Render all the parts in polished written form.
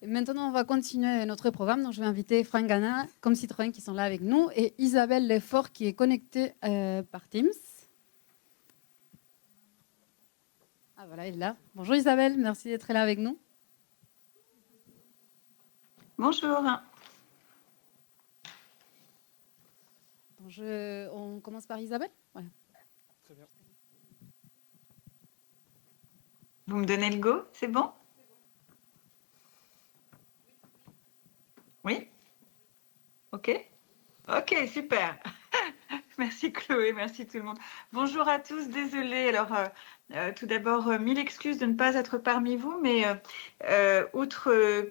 Et maintenant, on va continuer notre programme. Donc, je vais inviter Franck Gana, comme Citroën, qui sont là avec nous, et Isabelle Lefort, qui est connectée par Teams. Ah voilà, elle est là. Bonjour Isabelle, merci d'être là avec nous. Bonjour. Donc, on commence par Isabelle. Ouais. Très bien. Vous me donnez le go, c'est bon? Oui? Ok. Ok, super. Merci Chloé, merci tout le monde. Bonjour à tous, désolée. Alors, tout d'abord, mille excuses de ne pas être parmi vous, mais outre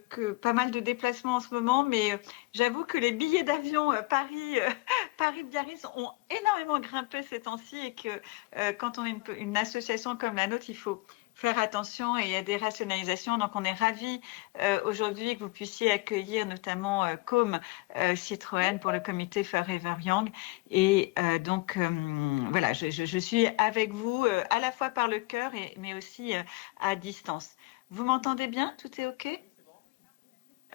que pas mal de déplacements en ce moment, mais j'avoue que les billets d'avion Paris-Biarritz ont énormément grimpé ces temps-ci et que quand on est une association comme la nôtre, il faut faire attention et il y a des rationalisations. Donc, on est ravis aujourd'hui que vous puissiez accueillir notamment Com Citroën pour le comité Forever Young. Et donc, voilà, je suis avec vous à la fois par le cœur, mais aussi à distance. Vous m'entendez bien? Tout est OK?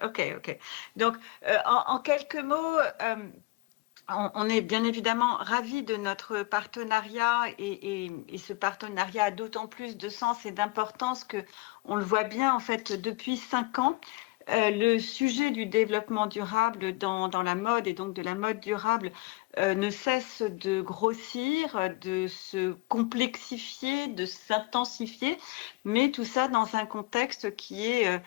Ok. Donc, en quelques mots, on est bien évidemment ravis de notre partenariat et ce partenariat a d'autant plus de sens et d'importance que on le voit bien en fait depuis 5 ans. Le sujet du développement durable dans la mode et donc de la mode durable ne cesse de grossir, de se complexifier, de s'intensifier, mais tout ça dans un contexte qui est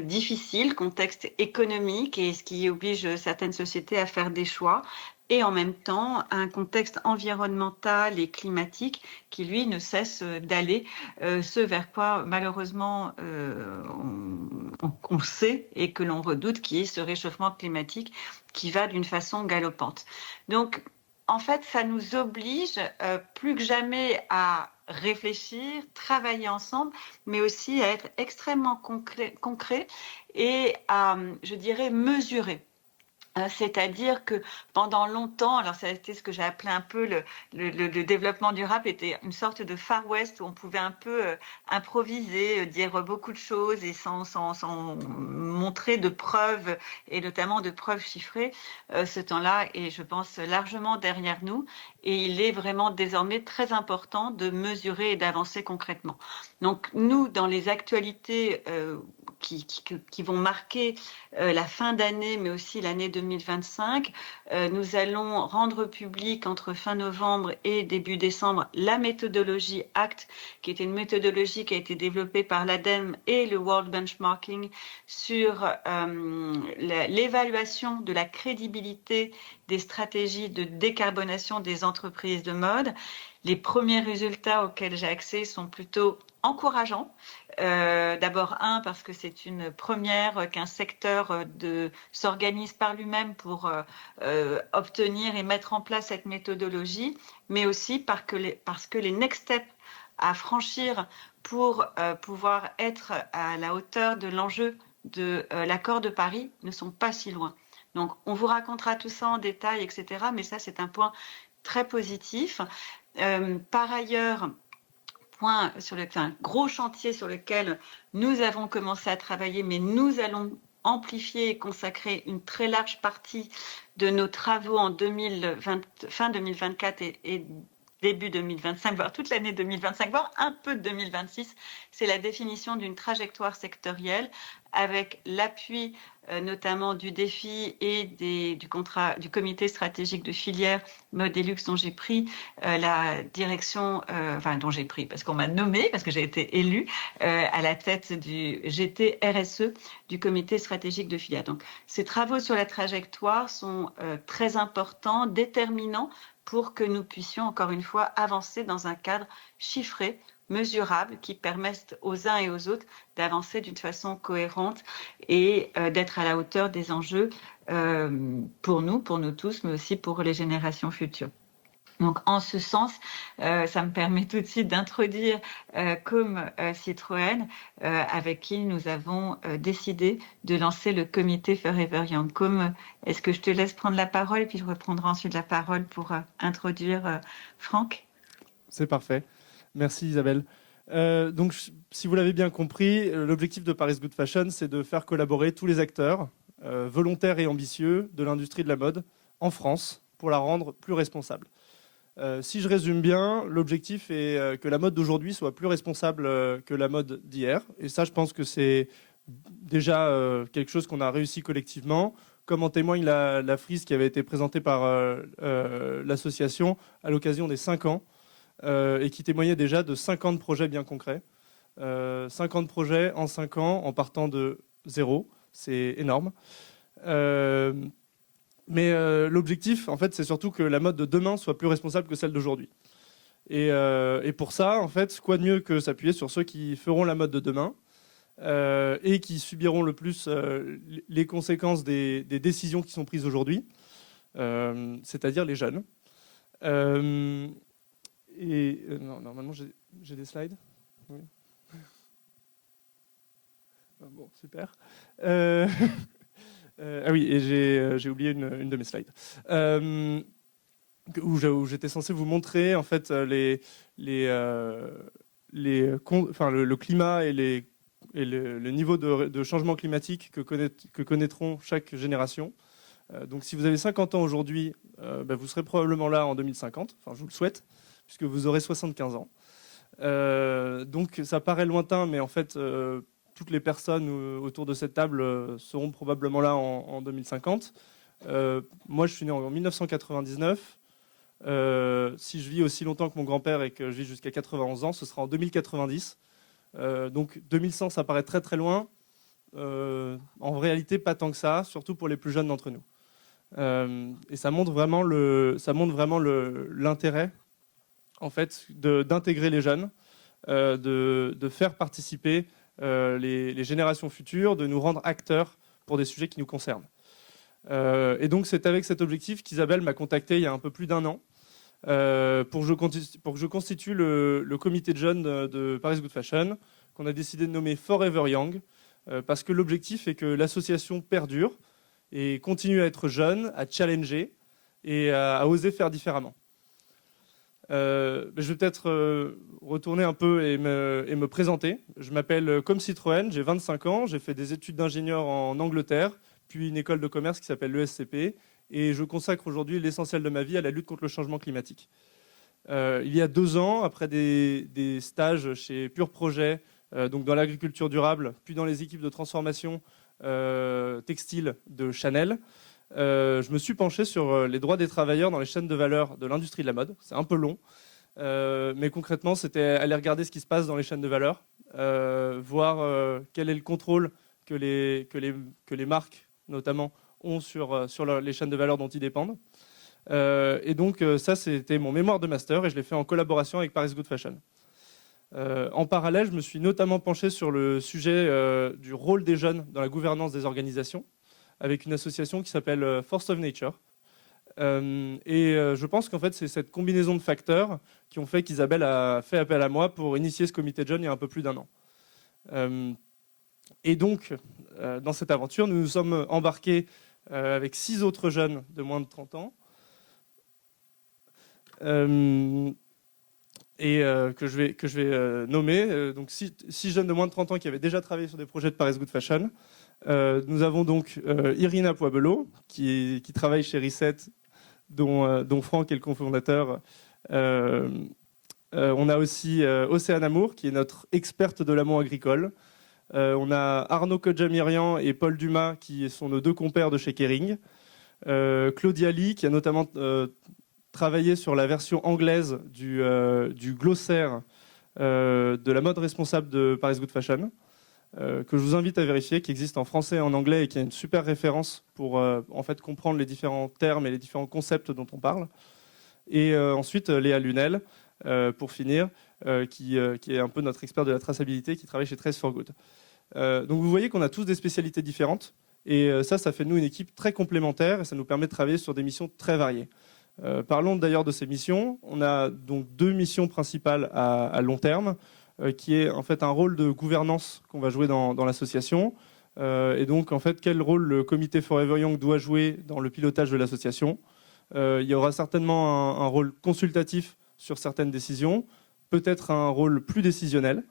difficile, contexte économique et ce qui oblige certaines sociétés à faire des choix et en même temps un contexte environnemental et climatique qui, lui, ne cesse d'aller, ce vers quoi, malheureusement, on sait et que l'on redoute, qui est ce réchauffement climatique qui va d'une façon galopante. Donc, en fait, ça nous oblige plus que jamais à réfléchir, travailler ensemble, mais aussi à être extrêmement concret et à, je dirais, mesurer. C'est-à-dire que pendant longtemps, alors ça a été ce que j'ai appelé un peu le développement durable, était une sorte de Far West où on pouvait un peu improviser, dire beaucoup de choses et sans montrer de preuves et notamment de preuves chiffrées. Ce temps-là est, je pense, largement derrière nous et il est vraiment désormais très important de mesurer et d'avancer concrètement. Donc nous, dans les actualités qui vont marquer la fin d'année, mais aussi l'année 2025. Nous allons rendre public entre fin novembre et début décembre la méthodologie ACT, qui est une méthodologie qui a été développée par l'ADEME et le World Benchmarking sur l'évaluation de la crédibilité des stratégies de décarbonation des entreprises de mode. Les premiers résultats auxquels j'ai accès sont plutôt encourageants. D'abord, parce que c'est une première qu'un secteur s'organise par lui-même pour obtenir et mettre en place cette méthodologie, mais aussi parce que les next steps à franchir pour pouvoir être à la hauteur de l'enjeu de l'accord de Paris ne sont pas si loin. Donc, on vous racontera tout ça en détail, etc. Mais ça, c'est un point très positif. Par ailleurs, gros chantier sur lequel nous avons commencé à travailler, mais nous allons amplifier et consacrer une très large partie de nos travaux en fin 2024 et début 2025, voire toute l'année 2025, voire un peu de 2026, c'est la définition d'une trajectoire sectorielle avec l'appui notamment du défi et du comité stratégique de filière Mode et Luxe dont j'ai pris la direction, dont j'ai pris, parce qu'on m'a nommé, parce que j'ai été élue à la tête du GT RSE, du comité stratégique de filière. Donc, ces travaux sur la trajectoire sont très importants, déterminants pour que nous puissions, encore une fois, avancer dans un cadre chiffré, mesurable, qui permette aux uns et aux autres d'avancer d'une façon cohérente et d'être à la hauteur des enjeux pour nous tous, mais aussi pour les générations futures. Donc, en ce sens, ça me permet tout de suite d'introduire Com Citroën, avec qui nous avons décidé de lancer le comité Forever Young. Com, est-ce que je te laisse prendre la parole et puis je reprendrai ensuite la parole pour introduire Franck? C'est parfait. Merci Isabelle. Donc, si vous l'avez bien compris, l'objectif de Paris Good Fashion, c'est de faire collaborer tous les acteurs volontaires et ambitieux de l'industrie de la mode en France pour la rendre plus responsable. Si je résume bien, l'objectif est que la mode d'aujourd'hui soit plus responsable que la mode d'hier. Et ça, je pense que c'est déjà quelque chose qu'on a réussi collectivement, comme en témoigne la frise qui avait été présentée par l'association à l'occasion des 5 ans et qui témoignait déjà de 50 projets bien concrets. 50 projets en 5 ans en partant de zéro, c'est énorme. Mais l'objectif, en fait, c'est surtout que la mode de demain soit plus responsable que celle d'aujourd'hui. Et pour ça, en fait, quoi de mieux que s'appuyer sur ceux qui feront la mode de demain et qui subiront le plus les conséquences des décisions qui sont prises aujourd'hui, c'est-à-dire les jeunes. Non, normalement, j'ai des slides. Oui. Bon, super. Ah oui, et j'ai oublié une de mes slides. Où j'étais censé vous montrer en fait le climat et le niveau de changement climatique que connaîtront chaque génération. Donc si vous avez 50 ans aujourd'hui, vous serez probablement là en 2050, enfin je vous le souhaite, puisque vous aurez 75 ans. Donc ça paraît lointain, mais en fait toutes les personnes autour de cette table seront probablement là en 2050. Moi je suis né en 1999. Si je vis aussi longtemps que mon grand-père et que je vis jusqu'à 91 ans, ce sera en 2090. Donc 2100, ça paraît très très loin. En réalité, pas tant que ça, surtout pour les plus jeunes d'entre nous. Et ça montre vraiment l'intérêt, en fait, d'intégrer les jeunes, de faire participer les générations futures, de nous rendre acteurs pour des sujets qui nous concernent. Et donc c'est avec cet objectif qu'Isabelle m'a contacté il y a un peu plus d'1 an pour que je constitue le comité de jeunes de Paris Good Fashion, qu'on a décidé de nommer Forever Young, parce que l'objectif est que l'association perdure et continue à être jeune, à challenger et à oser faire différemment. Je vais peut-être retourner un peu et me présenter. Je m'appelle Comme Citroën, j'ai 25 ans, j'ai fait des études d'ingénieur en Angleterre, puis une école de commerce qui s'appelle l'ESCP, et je consacre aujourd'hui l'essentiel de ma vie à la lutte contre le changement climatique. Il y a 2 ans, après des stages chez Pure Projet, donc dans l'agriculture durable, puis dans les équipes de transformation textile de Chanel, je me suis penché sur les droits des travailleurs dans les chaînes de valeur de l'industrie de la mode. C'est un peu long, mais concrètement, c'était aller regarder ce qui se passe dans les chaînes de valeur, voir quel est le contrôle que les marques, notamment, ont sur les chaînes de valeur dont ils dépendent. Et donc, ça, c'était mon mémoire de master et je l'ai fait en collaboration avec Paris Good Fashion. En parallèle, je me suis notamment penché sur le sujet du rôle des jeunes dans la gouvernance des organisations, avec une association qui s'appelle Force of Nature. Je pense qu'en fait, c'est cette combinaison de facteurs qui ont fait qu'Isabelle a fait appel à moi pour initier ce comité de jeunes il y a un peu plus d'1 an. Et donc, dans cette aventure, nous nous sommes embarqués avec 6 autres jeunes de moins de 30 ans, que je vais nommer. Donc 6 jeunes de moins de 30 ans qui avaient déjà travaillé sur des projets de Paris Good Fashion. Nous avons donc Irina Poibelot, qui travaille chez Reset, dont Franck est le cofondateur. On a aussi Océane Amour, qui est notre experte de l'amont agricole. On a Arnaud Kodjamirian et Paul Dumas, qui sont nos 2 compères de chez Kering. Claudia Lee, qui a notamment travaillé sur la version anglaise du glossaire de la mode responsable de Paris Good Fashion, que je vous invite à vérifier, qui existe en français et en anglais et qui est une super référence pour en fait comprendre les différents termes et les différents concepts dont on parle. Et ensuite, Léa Lunel, pour finir, qui est un peu notre expert de la traçabilité, qui travaille chez Trace for Good. Donc vous voyez qu'on a tous des spécialités différentes, et ça fait de nous une équipe très complémentaire, et ça nous permet de travailler sur des missions très variées. Parlons d'ailleurs de ces missions. On a donc 2 missions principales à long terme, qui est en fait un rôle de gouvernance qu'on va jouer dans l'association. Et donc en fait, quel rôle le comité Forever Young doit jouer dans le pilotage de l'association. Il y aura certainement un rôle consultatif sur certaines décisions, peut-être un rôle plus décisionnel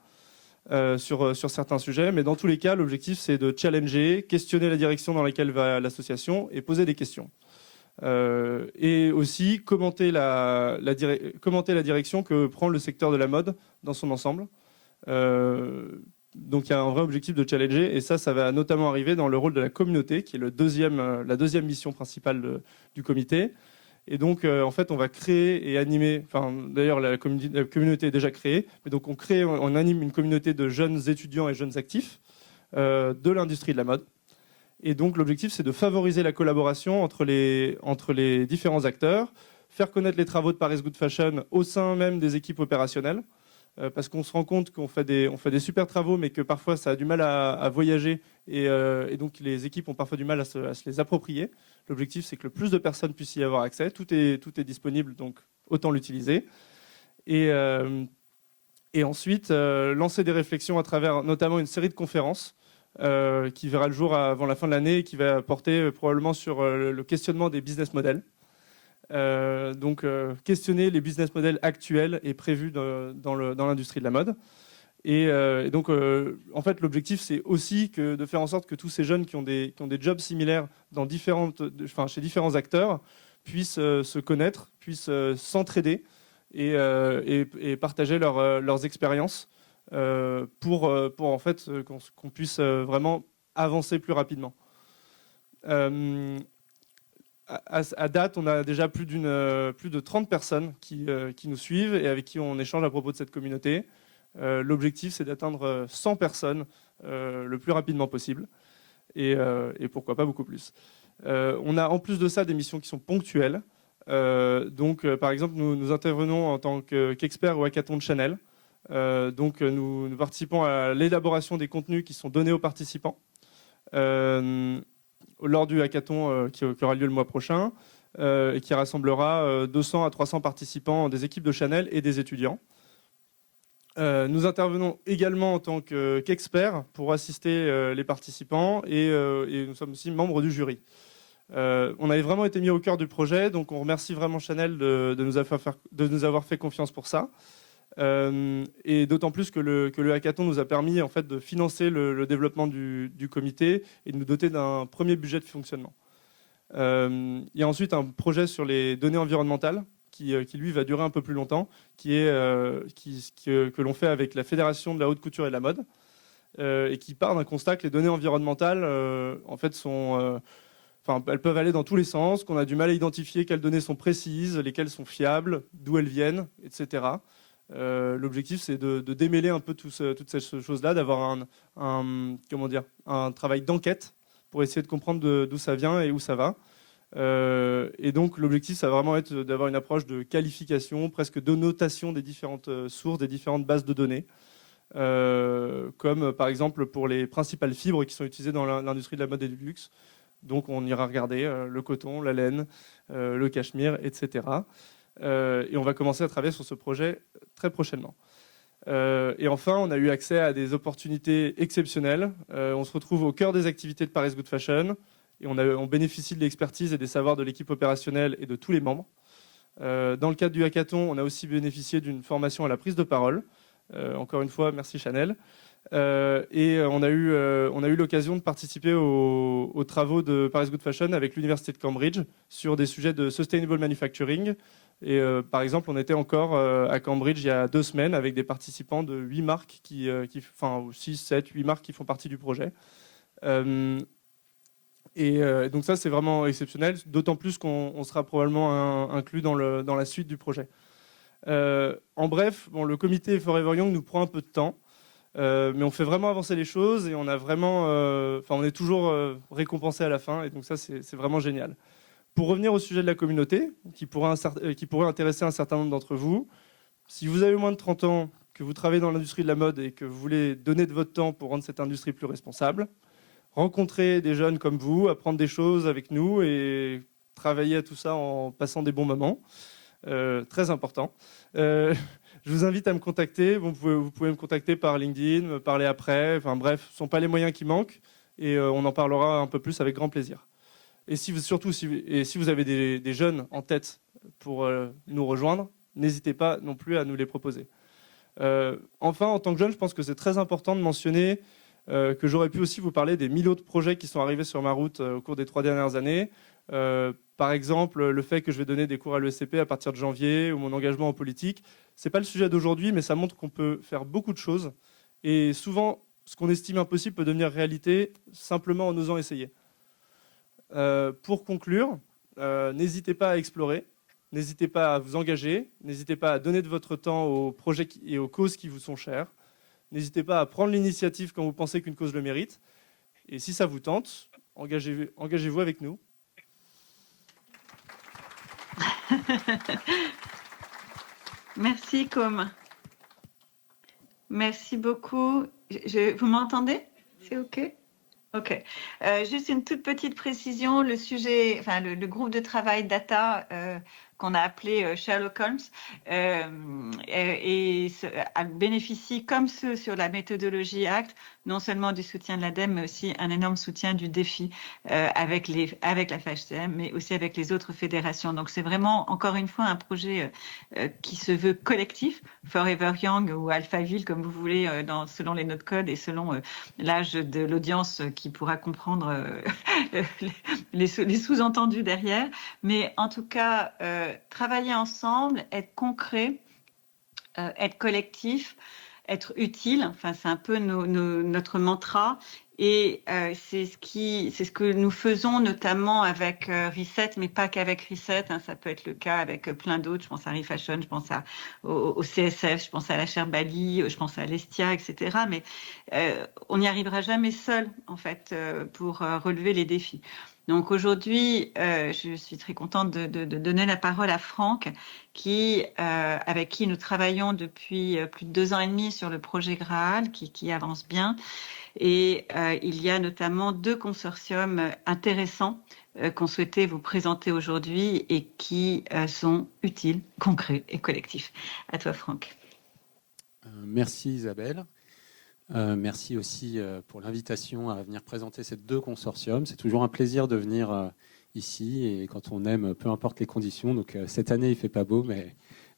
sur certains sujets, mais dans tous les cas, l'objectif, c'est de challenger, questionner la direction dans laquelle va l'association et poser des questions. Et aussi commenter commenter la direction que prend le secteur de la mode dans son ensemble. Donc il y a un vrai objectif de challenger, et ça va notamment arriver dans le rôle de la communauté, qui est la deuxième mission principale du comité. Et donc en fait on va créer et animer, enfin d'ailleurs la communauté est déjà créée, mais donc on anime une communauté de jeunes étudiants et jeunes actifs de l'industrie de la mode. Et donc l'objectif, c'est de favoriser la collaboration entre les différents acteurs, faire connaître les travaux de Paris Good Fashion au sein même des équipes opérationnelles, parce qu'on se rend compte qu'on fait des super travaux, mais que parfois ça a du mal à voyager, et donc les équipes ont parfois du mal à se les approprier. L'objectif, c'est que le plus de personnes puissent y avoir accès. Tout est disponible, donc autant l'utiliser. Et ensuite, lancer des réflexions à travers notamment une série de conférences qui verra le jour avant la fin de l'année et qui va porter probablement sur le questionnement des business models. Donc questionner les business models actuels et prévus dans l'industrie de la mode. Et donc en fait l'objectif, c'est aussi de faire en sorte que tous ces jeunes qui ont des jobs similaires chez différents acteurs puissent se connaître, puissent s'entraider et partager leurs expériences pour en fait qu'on puisse vraiment avancer plus rapidement. À date, on a déjà plus de 30 personnes qui nous suivent et avec qui on échange à propos de cette communauté. L'objectif, c'est d'atteindre 100 personnes le plus rapidement possible et pourquoi pas beaucoup plus. On a en plus de ça des missions qui sont ponctuelles. Donc, par exemple, nous intervenons en tant qu'experts au hackathon de Chanel. Donc, nous participons à l'élaboration des contenus qui sont donnés aux participants lors du hackathon qui aura lieu le mois prochain et qui rassemblera 200 à 300 participants des équipes de Chanel et des étudiants. Nous intervenons également en tant qu'experts pour assister les participants et nous sommes aussi membres du jury. On avait vraiment été mis au cœur du projet, donc on remercie vraiment Chanel de nous avoir fait confiance pour ça. Et d'autant plus que le hackathon nous a permis en fait, de financer le développement du comité et de nous doter d'un premier budget de fonctionnement. Il y a ensuite un projet sur les données environnementales qui lui va durer un peu plus longtemps, que l'on fait avec la Fédération de la haute couture et de la mode et qui part d'un constat que les données environnementales en fait elles peuvent aller dans tous les sens, qu'on a du mal à identifier quelles données sont précises, lesquelles sont fiables, d'où elles viennent, etc. L'objectif, c'est de démêler un peu toutes ces choses-là, d'avoir un travail d'enquête pour essayer de comprendre d'où ça vient et où ça va. Et donc, l'objectif, ça va vraiment être d'avoir une approche de qualification, presque de notation des différentes sources, des différentes bases de données, comme par exemple pour les principales fibres qui sont utilisées dans l'industrie de la mode et du luxe. Donc, on ira regarder le coton, la laine, le cachemire, etc. Et on va commencer à travailler sur ce projet très prochainement. Et enfin, on a eu accès à des opportunités exceptionnelles. On se retrouve au cœur des activités de Paris Good Fashion et on bénéficie de l'expertise et des savoirs de l'équipe opérationnelle et de tous les membres. Dans le cadre du hackathon, on a aussi bénéficié d'une formation à la prise de parole. Encore une fois, merci Chanel. Et on a eu l'occasion de participer aux travaux de Paris Good Fashion avec l'Université de Cambridge sur des sujets de sustainable manufacturing. Et par exemple, on était encore à Cambridge il y a 2 semaines avec des participants de 8 marques, 6, 7, 8 marques qui font partie du projet. Donc ça, c'est vraiment exceptionnel, d'autant plus qu'on sera probablement inclus dans la suite du projet. En bref, le comité Forever Young nous prend un peu de temps. Mais on fait vraiment avancer les choses et on est toujours récompensé à la fin, et donc ça c'est vraiment génial. Pour revenir au sujet de la communauté qui pourrait intéresser un certain nombre d'entre vous, si vous avez moins de 30 ans, que vous travaillez dans l'industrie de la mode et que vous voulez donner de votre temps pour rendre cette industrie plus responsable, rencontrer des jeunes comme vous, apprendre des choses avec nous et travailler à tout ça en passant des bons moments, très important. Je vous invite à me contacter. Vous pouvez me contacter par LinkedIn, me parler après. Enfin bref, ce ne sont pas les moyens qui manquent et on en parlera un peu plus avec grand plaisir. Et si vous avez des jeunes en tête pour nous rejoindre, n'hésitez pas non plus à nous les proposer. Enfin, en tant que jeune, je pense que c'est très important de mentionner que j'aurais pu aussi vous parler des 1000 autres projets qui sont arrivés sur ma route au cours des 3 dernières années. Par exemple, le fait que je vais donner des cours à l'ESCP à partir de janvier ou mon engagement en politique. Ce n'est pas le sujet d'aujourd'hui, mais ça montre qu'on peut faire beaucoup de choses. Et souvent, ce qu'on estime impossible peut devenir réalité simplement en osant essayer. Pour conclure, n'hésitez pas à explorer, n'hésitez pas à vous engager, n'hésitez pas à donner de votre temps aux projets et aux causes qui vous sont chères. N'hésitez pas à prendre l'initiative quand vous pensez qu'une cause le mérite. Et si ça vous tente, engagez-vous avec nous. Merci, Com. Merci beaucoup. Vous m'entendez? C'est OK? OK. Juste une toute petite précision. Le sujet, enfin, le groupe de travail data qu'on a appelé Sherlock Holmes bénéficie, comme ceux sur la méthodologie ACT, non seulement du soutien de l'ADEME, mais aussi un énorme soutien du défi avec la FHCM, mais aussi avec les autres fédérations. Donc, c'est vraiment, encore une fois, un projet qui se veut collectif, Forever Young ou Alphaville, comme vous voulez, selon les notes codes et selon l'âge de l'audience qui pourra comprendre les sous-entendus derrière. Mais en tout cas, travailler ensemble, être concret, être collectif, être utile. Enfin, c'est un peu notre mantra. Et c'est ce que nous faisons notamment avec Reset, mais pas qu'avec Reset. Hein, ça peut être le cas avec plein d'autres. Je pense à Refashion, je pense au CSF, je pense à la chaire Bali, je pense à l'Estia, etc. Mais on n'y arrivera jamais seul, en fait, pour relever les défis. Donc aujourd'hui, je suis très contente de donner la parole à Franck, avec qui nous travaillons depuis plus de 2 ans et demi sur le projet Graal, qui avance bien. Et il y a notamment 2 consortiums intéressants qu'on souhaitait vous présenter aujourd'hui et qui sont utiles, concrets et collectifs. À toi, Franck. Merci Isabelle. Merci aussi pour l'invitation à venir présenter ces 2 consortiums. C'est toujours un plaisir de venir ici et quand on aime, peu importe les conditions. Donc cette année, il ne fait pas beau,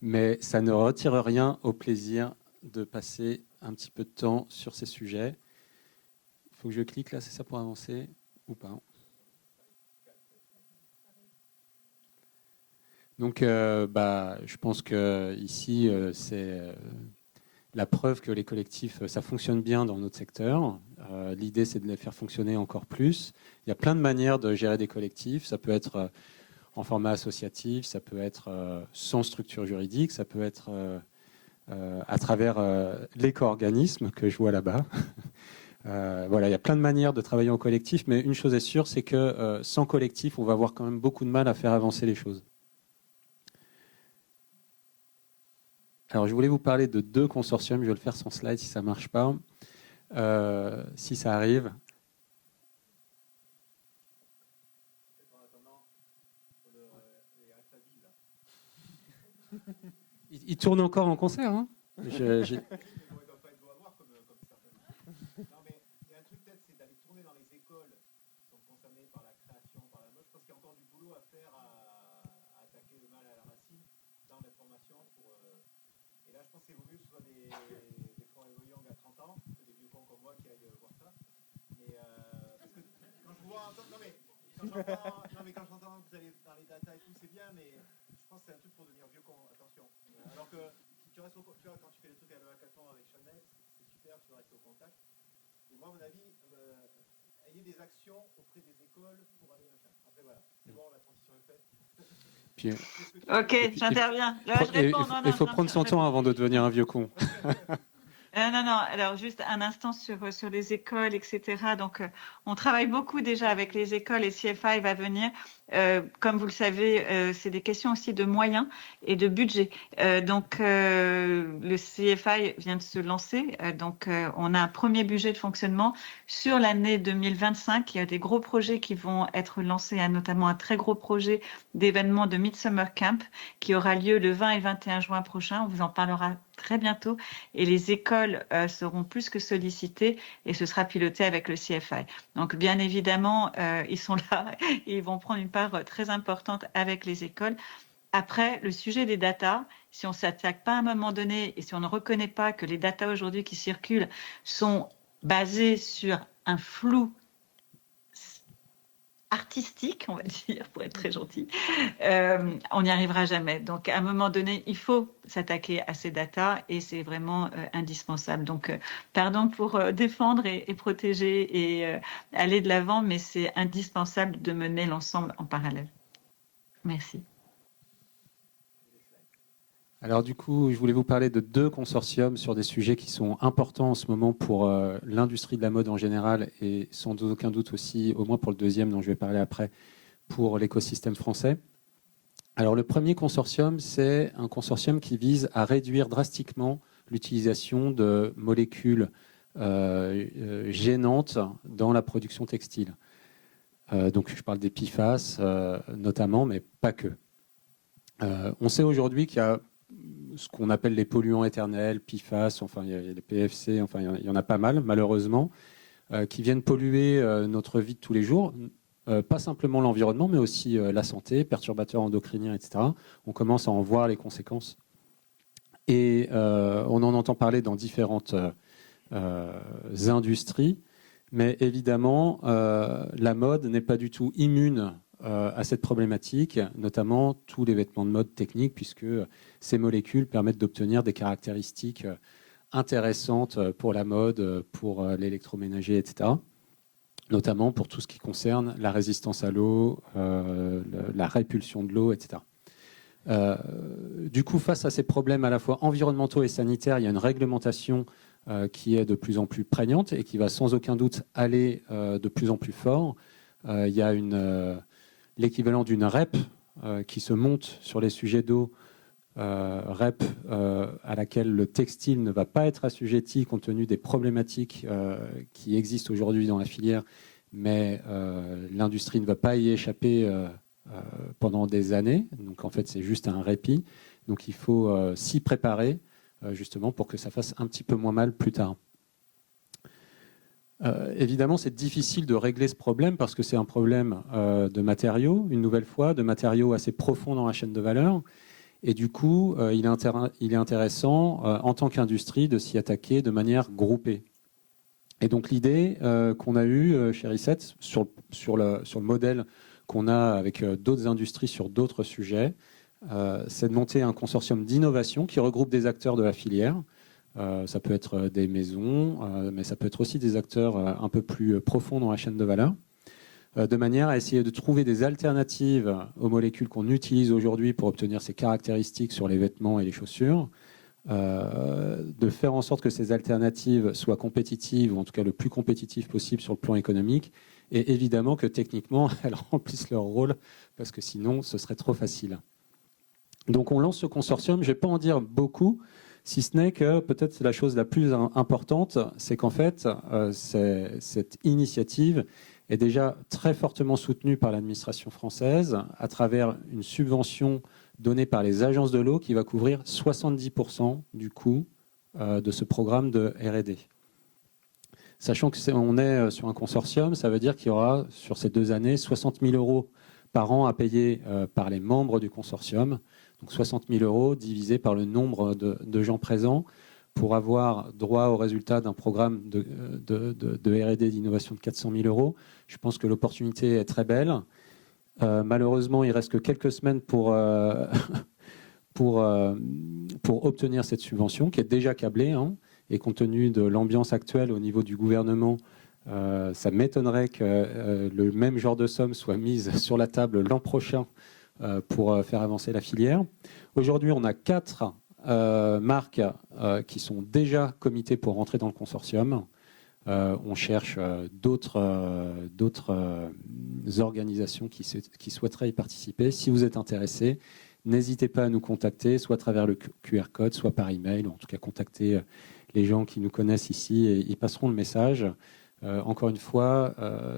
mais ça ne retire rien au plaisir de passer un petit peu de temps sur ces sujets. Il faut que je clique là, c'est ça pour avancer ou pas? Donc je pense que ici, c'est la preuve que les collectifs, ça fonctionne bien dans notre secteur. L'idée, c'est de les faire fonctionner encore plus. Il y a plein de manières de gérer des collectifs. Ça peut être en format associatif, ça peut être sans structure juridique, ça peut être à travers l'éco-organisme que je vois là-bas. Voilà, il y a plein de manières de travailler en collectif, mais une chose est sûre, c'est que sans collectif, on va avoir quand même beaucoup de mal à faire avancer les choses. Alors, je voulais vous parler de 2 consortiums. Je vais le faire sans slide si ça ne marche pas. Si ça arrive. Il tourne encore en concert. Hein quand j'entends que vous allez dans les data et tout, c'est bien, mais je pense que c'est un truc pour devenir vieux con, attention. Alors que si tu restes quand tu fais des trucs à l'hackathon avec Chanel, c'est super, tu vas rester au contact. Et moi, à mon avis, ayez des actions auprès des écoles pour aller machin. Après, voilà, c'est bon, la transition est faite. Ok, j'interviens. Il faut prendre son temps avant de devenir un vieux con. Non. Alors, juste un instant sur les écoles, etc. Donc, on travaille beaucoup déjà avec les écoles et CFI va venir. Comme vous le savez, c'est des questions aussi de moyens et de budget. Donc, le CFI vient de se lancer. Donc, on a un premier budget de fonctionnement sur l'année 2025. Il y a des gros projets qui vont être lancés, notamment un très gros projet d'événement de Midsummer Camp qui aura lieu le 20 et 21 juin prochain. On vous en parlera très bientôt et les écoles seront plus que sollicitées et ce sera piloté avec le CFI. Donc, bien évidemment, ils sont là et ils vont prendre une part très importante avec les écoles. Après, le sujet des datas, si on ne s'attaque pas à un moment donné et si on ne reconnaît pas que les datas aujourd'hui qui circulent sont basées sur un flou artistique, on va dire, pour être très gentil, on n'y arrivera jamais. Donc, à un moment donné, il faut s'attaquer à ces datas et c'est vraiment indispensable. Donc, pardon pour défendre et protéger et aller de l'avant, mais c'est indispensable de mener l'ensemble en parallèle. Merci. Alors du coup, je voulais vous parler de 2 consortiums sur des sujets qui sont importants en ce moment pour l'industrie de la mode en général et sans aucun doute aussi, au moins pour le deuxième dont je vais parler après, pour l'écosystème français. Alors le premier consortium, c'est un consortium qui vise à réduire drastiquement l'utilisation de molécules gênantes dans la production textile. Donc je parle des PFAS notamment, mais pas que. On sait aujourd'hui qu'il y a ce qu'on appelle les polluants éternels, PFAS, enfin il y a les PFC, enfin il y en a pas mal malheureusement, qui viennent polluer notre vie de tous les jours, pas simplement l'environnement, mais aussi la santé, perturbateurs endocriniens, etc. On commence à en voir les conséquences. Et on en entend parler dans différentes industries, mais évidemment, la mode n'est pas du tout immune à cette problématique, notamment tous les vêtements de mode techniques, puisque ces molécules permettent d'obtenir des caractéristiques intéressantes pour la mode, pour l'électroménager, etc. Notamment pour tout ce qui concerne la résistance à l'eau, la répulsion de l'eau, etc. Du coup, face à ces problèmes à la fois environnementaux et sanitaires, il y a une réglementation qui est de plus en plus prégnante et qui va sans aucun doute aller de plus en plus fort. Il y a l'équivalent d'une REP qui se monte sur les sujets d'eau, REP à laquelle le textile ne va pas être assujetti compte tenu des problématiques qui existent aujourd'hui dans la filière, mais l'industrie ne va pas y échapper pendant des années. Donc en fait, c'est juste un répit. Donc il faut s'y préparer justement pour que ça fasse un petit peu moins mal plus tard. Évidemment, c'est difficile de régler ce problème parce que c'est un problème de matériaux, une nouvelle fois, de matériaux assez profonds dans la chaîne de valeur. Et du coup, il est intéressant, en tant qu'industrie, de s'y attaquer de manière groupée. Et donc l'idée qu'on a eue chez Reset, sur le modèle qu'on a avec d'autres industries sur d'autres sujets, c'est de monter un consortium d'innovation qui regroupe des acteurs de la filière. Ça peut être des maisons, mais ça peut être aussi des acteurs un peu plus profonds dans la chaîne de valeur, de manière à essayer de trouver des alternatives aux molécules qu'on utilise aujourd'hui pour obtenir ces caractéristiques sur les vêtements et les chaussures, de faire en sorte que ces alternatives soient compétitives, ou en tout cas le plus compétitives possible sur le plan économique, et évidemment que techniquement, elles remplissent leur rôle, parce que sinon, ce serait trop facile. Donc on lance ce consortium, je ne vais pas en dire beaucoup, si ce n'est que peut-être la chose la plus importante, c'est qu'en fait, cette initiative est déjà très fortement soutenue par l'administration française à travers une subvention donnée par les agences de l'eau qui va couvrir 70% du coût de ce programme de R&D. Sachant qu'on est sur un consortium, ça veut dire qu'il y aura sur ces 2 années 60 000 € par an à payer par les membres du consortium. Donc 60 000 € divisé par le nombre de gens présents pour avoir droit au résultat d'un programme de R&D d'innovation de 400 000 €. Je pense que l'opportunité est très belle. Malheureusement, il reste que quelques semaines pour obtenir cette subvention qui est déjà câblée. Hein, et compte tenu de l'ambiance actuelle au niveau du gouvernement, ça m'étonnerait que le même genre de somme soit mise sur la table l'an prochain pour faire avancer la filière. Aujourd'hui, on a 4 marques qui sont déjà committées pour rentrer dans le consortium. On cherche d'autres organisations qui souhaiteraient y participer. Si vous êtes intéressé, n'hésitez pas à nous contacter, soit à travers le QR code, soit par email, ou en tout cas contacter les gens qui nous connaissent ici et ils passeront le message. Encore une fois,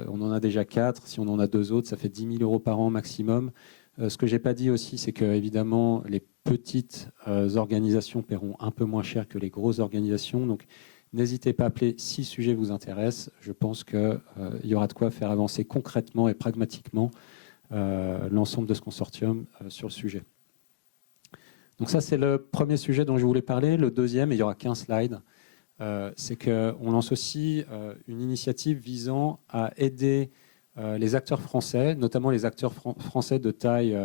on en a déjà 4. Si on en a 2 autres, ça fait 10 000 € par an maximum. Ce que je n'ai pas dit aussi, c'est que évidemment, les petites organisations paieront un peu moins cher que les grosses organisations. Donc, n'hésitez pas à appeler si le sujet vous intéresse. Je pense qu'il y aura de quoi faire avancer concrètement et pragmatiquement l'ensemble de ce consortium sur le sujet. Donc ça, c'est le premier sujet dont je voulais parler. Le deuxième, et il n'y aura qu'un slide, c'est qu'on lance aussi une initiative visant à aider les acteurs français, notamment les acteurs français de taille,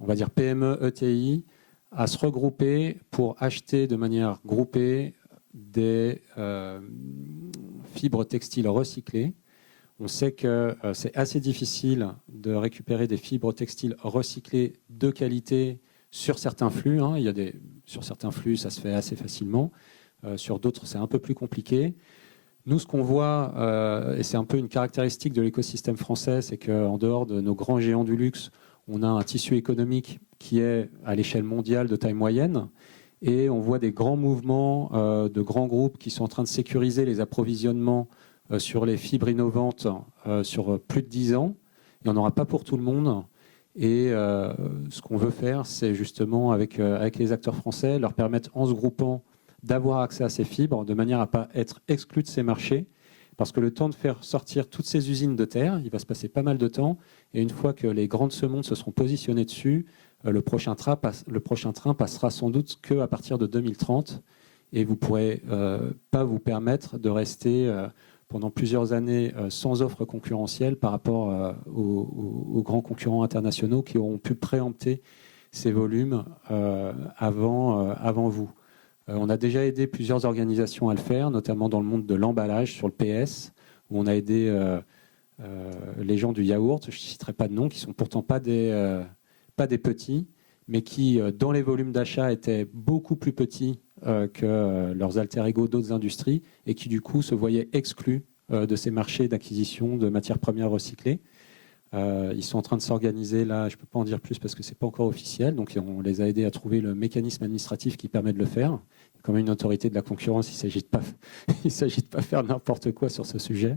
on va dire PME, ETI, à se regrouper pour acheter de manière groupée des fibres textiles recyclées. On sait que c'est assez difficile de récupérer des fibres textiles recyclées de qualité sur certains flux. Sur certains flux, ça se fait assez facilement. Sur d'autres, c'est un peu plus compliqué. Nous, ce qu'on voit, et c'est un peu une caractéristique de l'écosystème français, c'est qu'en dehors de nos grands géants du luxe, on a un tissu économique qui est à l'échelle mondiale de taille moyenne. Et on voit des grands mouvements de grands groupes qui sont en train de sécuriser les approvisionnements sur les fibres innovantes sur plus de 10 ans. Il n'y en aura pas pour tout le monde. Et ce qu'on veut faire, c'est justement, avec les acteurs français, leur permettre, en se groupant, d'avoir accès à ces fibres de manière à ne pas être exclus de ces marchés. Parce que le temps de faire sortir toutes ces usines de terre, il va se passer pas mal de temps. Et une fois que les grands de ce monde se seront positionnés dessus, le prochain train passera sans doute qu'à partir de 2030. Et vous ne pourrez pas vous permettre de rester pendant plusieurs années sans offre concurrentielle par rapport aux grands concurrents internationaux qui auront pu préempter ces volumes avant vous. On a déjà aidé plusieurs organisations à le faire, notamment dans le monde de l'emballage sur le PS, où on a aidé les gens du yaourt, je ne citerai pas de nom, qui ne sont pourtant pas des petits, mais qui, dans les volumes d'achat, étaient beaucoup plus petits que leurs alter-ego d'autres industries et qui, du coup, se voyaient exclus de ces marchés d'acquisition de matières premières recyclées. Ils sont en train de s'organiser, là, je ne peux pas en dire plus parce que ce n'est pas encore officiel, donc on les a aidés à trouver le mécanisme administratif qui permet de le faire. Il y a quand même une autorité de la concurrence, il ne s'agit de pas faire n'importe quoi sur ce sujet.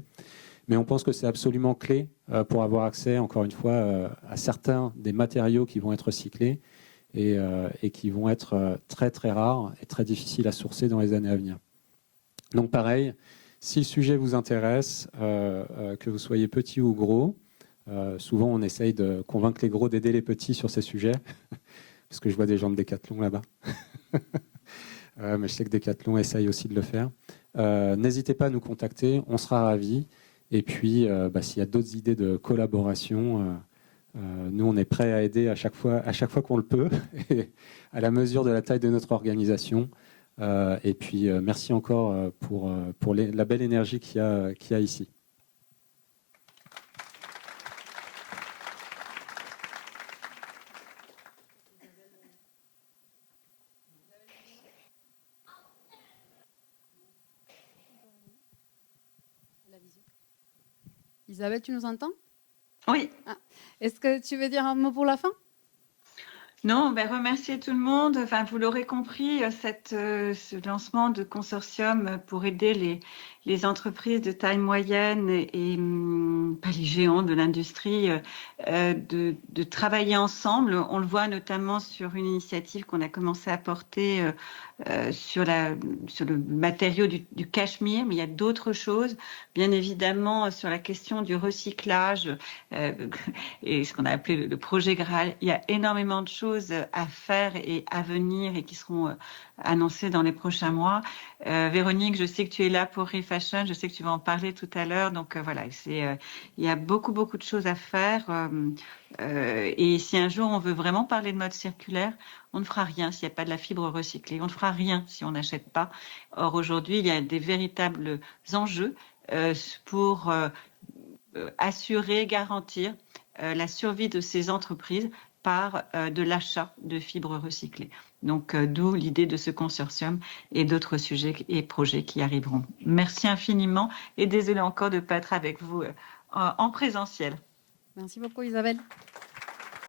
Mais on pense que c'est absolument clé pour avoir accès, encore une fois, à certains des matériaux qui vont être recyclés et qui vont être très très rares et très difficiles à sourcer dans les années à venir. Donc pareil, si le sujet vous intéresse, que vous soyez petit ou gros, souvent on essaye de convaincre les gros d'aider les petits sur ces sujets, parce que je vois des gens de Decathlon là-bas. Mais je sais que Decathlon essaye aussi de le faire. N'hésitez pas à nous contacter, on sera ravis. Et puis, s'il y a d'autres idées de collaboration, nous, on est prêts à aider à chaque fois qu'on le peut, et à la mesure de la taille de notre organisation. Et puis, merci encore pour la belle énergie qu'il y a ici. Isabelle, tu nous entends? Oui. Est-ce que tu veux dire un mot pour la fin? Non, remercier tout le monde. Enfin, vous l'aurez compris, ce lancement de consortium pour aider les entreprises de taille moyenne et pas les géants de l'industrie de travailler ensemble. On le voit notamment sur une initiative qu'on a commencé à porter sur le matériau du cachemire, mais il y a d'autres choses, bien évidemment, sur la question du recyclage et ce qu'on a appelé le projet Graal. Il y a énormément de choses à faire et à venir et qui seront annoncées dans les prochains mois. Véronique, je sais que tu es là pour Refashion, je sais que tu vas en parler tout à l'heure, donc voilà, il y a beaucoup de choses à faire. Et si un jour on veut vraiment parler de mode circulaire, on ne fera rien s'il n'y a pas de la fibre recyclée. On ne fera rien si on n'achète pas. Or, aujourd'hui, il y a des véritables enjeux pour assurer, garantir la survie de ces entreprises par de l'achat de fibres recyclées. Donc, d'où l'idée de ce consortium et d'autres sujets et projets qui arriveront. Merci infiniment et désolé encore de ne pas être avec vous en présentiel. Merci beaucoup, Isabelle.